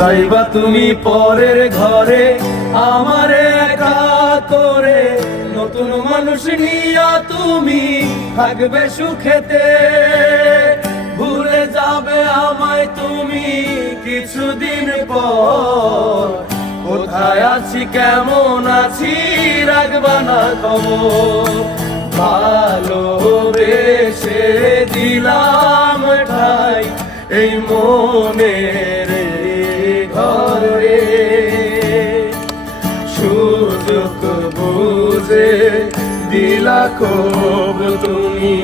যাইবা তুমি পরের ঘরে আমারে একা করে, নতুন মানুষ নিয়া তুমি থাকবে সুখেতে। ভুলে যাবে আমায় তুমি কিছুদিন পর, কোথায় আছি কেমন আছি রাখবা না খবর। ভালোবেসে দিলাম ঠাই এই মনের ঘরে, সুযোগ বুঝে দিলা খুব তুমি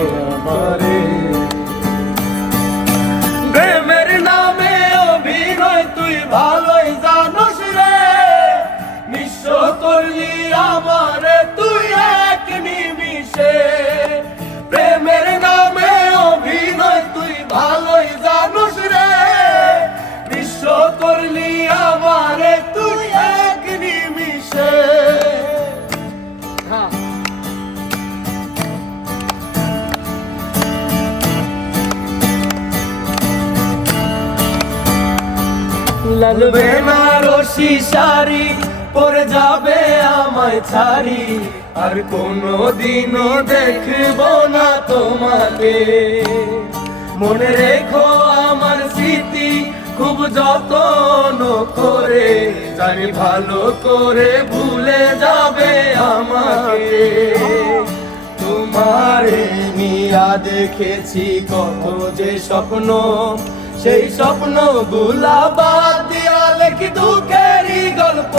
আমারে। প্রেমের নামে অভিনয় তুই ভালোই জানোস রে, নিঃস্ব করলি আমারে তুই এক নিমিষে। প্রেমের নামে অভিনয় তুই ভালোই জানোস রে, নিঃস্ব করলি আমারে তুই এক নিমিষে। লাগবে না রশি শাড়ি পরে যাবে আমায় ছাড়ি, আর কোনো দিনও দেখব না তোমাকে। মনে রেখো আমার স্মৃতি খুব যত্ন করে, জানি ভালো করে ভুলে যাবে আমাকে। তোমারে নিয়া দেখেছি কত যে স্বপ্ন, সেই স্বপ্ন গুলা বাদ দিয়া লেখি দুঃখেরই গল্প।